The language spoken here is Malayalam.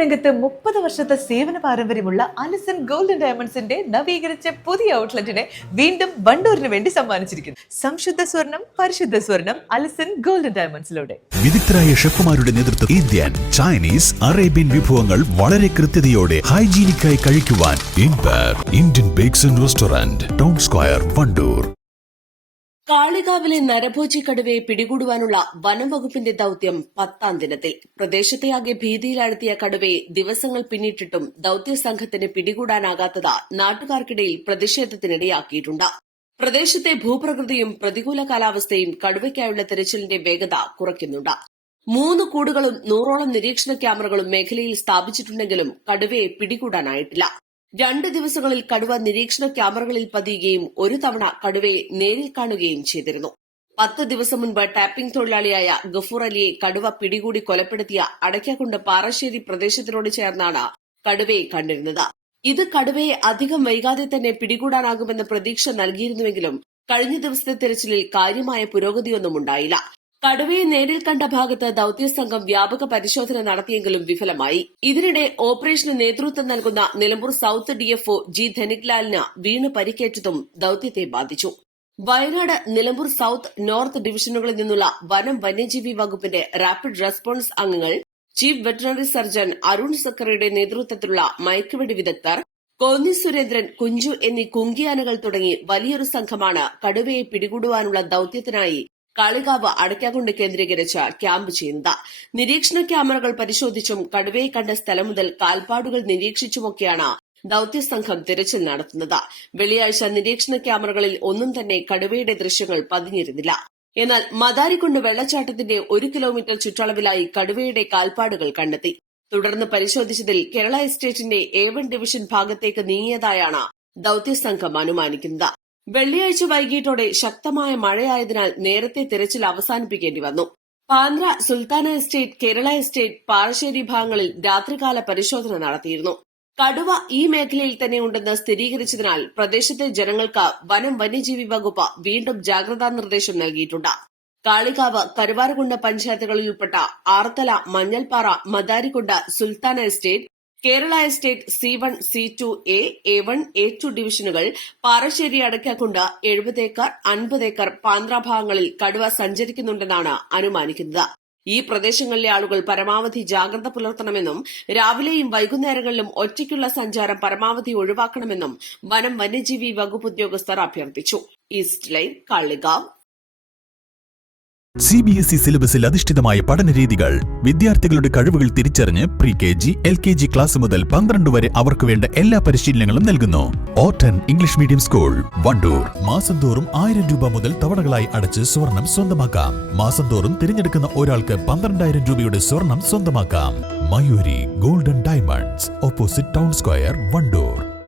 രംഗത്ത് 30 വർഷത്തെ സേവന പാരമ്പര്യമുള്ള അലിസൺ ഗോൾഡൻ ഡയമണ്ട്സിന്റെ നവീകരിച്ച പുതിയ ഔട്ട്ലെറ്റിനെ വീണ്ടും വണ്ടൂരിന് വേണ്ടി സമ്മാനിച്ചിരിക്കുന്നു. സംശുദ്ധ സ്വർണം, പരിശുദ്ധ സ്വർണം, അലിസൺ ഗോൾഡൻ ഡയമണ്ട്സിലൂടെ. വിദഗ്ധരായ ഷെഫുമാരുടെ നേതൃത്വത്തിൽ ഇന്ത്യൻ, ചൈനീസ്, അറേബ്യൻ വിഭവങ്ങൾ വളരെ കൃത്യതയോടെ ഹൈജീനിക്കായി കഴിക്കുവാൻ Indian bakes and restaurant, town square, Wandoor. കാളികാവിലെ നരഭോജി കടുവയെ പിടികൂടുവാനുള്ള വനം വകുപ്പിന്റെ ദൌത്യം 10ാം ദിനത്തിൽ. പ്രദേശത്തെയാകെ ഭീതിയിലാഴ്ത്തിയ കടുവയെ ദിവസങ്ങൾ പിന്നിട്ടിട്ടും ദൌത്യസംഘത്തിന് പിടികൂടാനാകാത്തത് നാട്ടുകാർക്കിടയിൽ പ്രതിഷേധത്തിനിടയാക്കിയിട്ടുണ്ട്. പ്രദേശത്തെ ഭൂപ്രകൃതിയും പ്രതികൂല കാലാവസ്ഥയും കടുവയ്ക്കായുള്ള തെരച്ചിലിന്റെ വേഗത കുറയ്ക്കുന്നുണ്ട്. 3 കൂടുകളും 100ഓളം നിരീക്ഷണ ക്യാമറകളും മേഖലയിൽ സ്ഥാപിച്ചിട്ടുണ്ടെങ്കിലും കടുവയെ പിടികൂടാനായിട്ടില്ല. 2 ദിവസങ്ങളിൽ കടുവ നിരീക്ഷണ ക്യാമറകളിൽ പതിയുകയും ഒരു തവണ കടുവയെ നേരിൽ കാണുകയും ചെയ്തിരുന്നു. 10 ദിവസം മുൻപ് ടാപ്പിംഗ് തൊഴിലാളിയായ ഗഫൂർ അലിയെ കടുവ പിടികൂടി കൊലപ്പെടുത്തിയ അടയ്ക്കാക്കുണ്ട് പാറശ്ശേരി പ്രദേശത്തിനോട് ചേർന്നാണ് കടുവയെ കണ്ടിരുന്നത്. ഇത് കടുവയെ അധികം വൈകാതെ തന്നെ പിടികൂടാനാകുമെന്ന പ്രതീക്ഷ നൽകിയിരുന്നുവെങ്കിലും കഴിഞ്ഞ ദിവസത്തെ തെരച്ചിലിൽ കാര്യമായ പുരോഗതിയൊന്നും ഉണ്ടായില്ല. കടുവയെ നേരിൽ കണ്ട ഭാഗത്ത് ദൌത്യസംഘം വ്യാപക പരിശോധന നടത്തിയെങ്കിലും വിഫലമായി. ഇതിനിടെ ഓപ്പറേഷന് നേതൃത്വം നൽകുന്ന നിലമ്പൂർ സൌത്ത് ഡിഎഫ്ഒ ജി ധനിക്ലാലിന് വീണ് പരിക്കേറ്റതും ദൌത്യത്തെ ബാധിച്ചു. വയനാട്, നിലമ്പൂർ സൌത്ത്, നോർത്ത് ഡിവിഷനുകളിൽ നിന്നുള്ള വനം വന്യജീവി വകുപ്പിന്റെ റാപ്പിഡ് റെസ്പോൺസ് അംഗങ്ങൾ, ചീഫ് വെറ്ററിനറി സർജൻ അരുൺ സക്കറിയുടെ നേതൃത്വത്തിലുള്ള മയക്കുവെടി വിദഗ്ധർ, കോന്നി സുരേന്ദ്രൻ, കുഞ്ചു എന്നീ കുങ്കിയാനകൾ തുടങ്ങി വലിയൊരു സംഘമാണ് കടുവയെ പിടികൂടുവാനുള്ള ദൌത്യത്തിനായി കാളികാവ് അടയ്ക്കാക്കുണ്ട് കേന്ദ്രീകരിച്ച് ക്യാമ്പ് ചെയ്യുന്നത്. നിരീക്ഷണ ക്യാമറകൾ പരിശോധിച്ചും കടുവയെ കണ്ട സ്ഥലം മുതൽ കാൽപ്പാടുകൾ നിരീക്ഷിച്ചുമൊക്കെയാണ് ദൌത്യസംഘം തിരച്ചിൽ നടത്തുന്നത്. വെള്ളിയാഴ്ച നിരീക്ഷണ ക്യാമറകളിൽ ഒന്നും തന്നെ കടുവയുടെ ദൃശ്യങ്ങൾ പതിഞ്ഞിരുന്നില്ല. എന്നാൽ മദാരിക്കുണ്ട് വെള്ളച്ചാട്ടത്തിന്റെ 1 കിലോമീറ്റർ ചുറ്റളവിലായി കടുവയുടെ കാൽപ്പാടുകൾ കണ്ടെത്തി. തുടർന്ന് പരിശോധിച്ചതിൽ കേരള എസ്റ്റേറ്റിന്റെ A1 ഡിവിഷൻ ഭാഗത്തേക്ക് നീങ്ങിയതായാണ് ദൌത്യസംഘം അനുമാനിക്കുന്നത്. വെള്ളിയാഴ്ച വൈകിട്ടോടെ ശക്തമായ മഴയായതിനാൽ നേരത്തെ തിരച്ചിൽ അവസാനിപ്പിക്കേണ്ടി വന്നു. പാന്ദ്ര, സുൽത്താന എസ്റ്റേറ്റ്, കേരള എസ്റ്റേറ്റ്, പാറശ്ശേരി ഭാഗങ്ങളിൽ രാത്രികാല പരിശോധന നടത്തിയിരുന്നു. കടുവ ഈ മേഖലയിൽ തന്നെ ഉണ്ടെന്ന് സ്ഥിരീകരിച്ചതിനാൽ പ്രദേശത്തെ ജനങ്ങൾക്ക് വനം വന്യജീവി വകുപ്പ് വീണ്ടും ജാഗ്രതാ നിർദ്ദേശം നൽകിയിട്ടുണ്ട്. കാളികാവ്, കരുവാരക്കുണ്ട് പഞ്ചായത്തുകളിൽ ഉൾപ്പെട്ട Arthala, Manjalpara, Madarikundu, Sultana estate, Kerala estate C1, C2, A1, A2 ഡിവിഷനുകൾ, പാറശ്ശേരി അടയ്ക്കാക്കുണ്ട് 70 ഏക്കർ, 50 ഏക്കർ, പാന്ദ്ര ഭാഗങ്ങളിൽ കടുവ സഞ്ചരിക്കുന്നുണ്ടെന്നാണ് അനുമാനിക്കുന്നത്. ഈ പ്രദേശങ്ങളിലെ ആളുകൾ പരമാവധി ജാഗ്രത പുലർത്തണമെന്നും രാവിലെയും വൈകുന്നേരങ്ങളിലും ഒറ്റയ്ക്കുള്ള സഞ്ചാരം പരമാവധി ഒഴിവാക്കണമെന്നും വനം വന്യജീവി വകുപ്പ് ഉദ്യോഗസ്ഥർ അഭ്യർത്ഥിച്ചു. East line, Kalikavu. CBSE സിലബസിൽ അധിഷ്ഠിതമായ പഠനരീതികൾ, വിദ്യാർത്ഥികളുടെ കഴിവുകൾ തിരിച്ചറിഞ്ഞ് pre-KG, LKG ക്ലാസ് മുതൽ 12 വരെ അവർക്ക് വേണ്ട എല്ലാ പരിശീലനങ്ങളും നൽകുന്നു. Orton English medium school, Wandoor. മാസം തോറും 1000 രൂപ മുതൽ തവണകളായി അടച്ച് സ്വർണം സ്വന്തമാക്കാം. മാസം തോറും തിരഞ്ഞെടുക്കുന്ന ഒരാൾക്ക് 12,000 രൂപയുടെ സ്വർണം സ്വന്തമാക്കാം. Mayuri golden diamonds, opposite town square, Wandoor.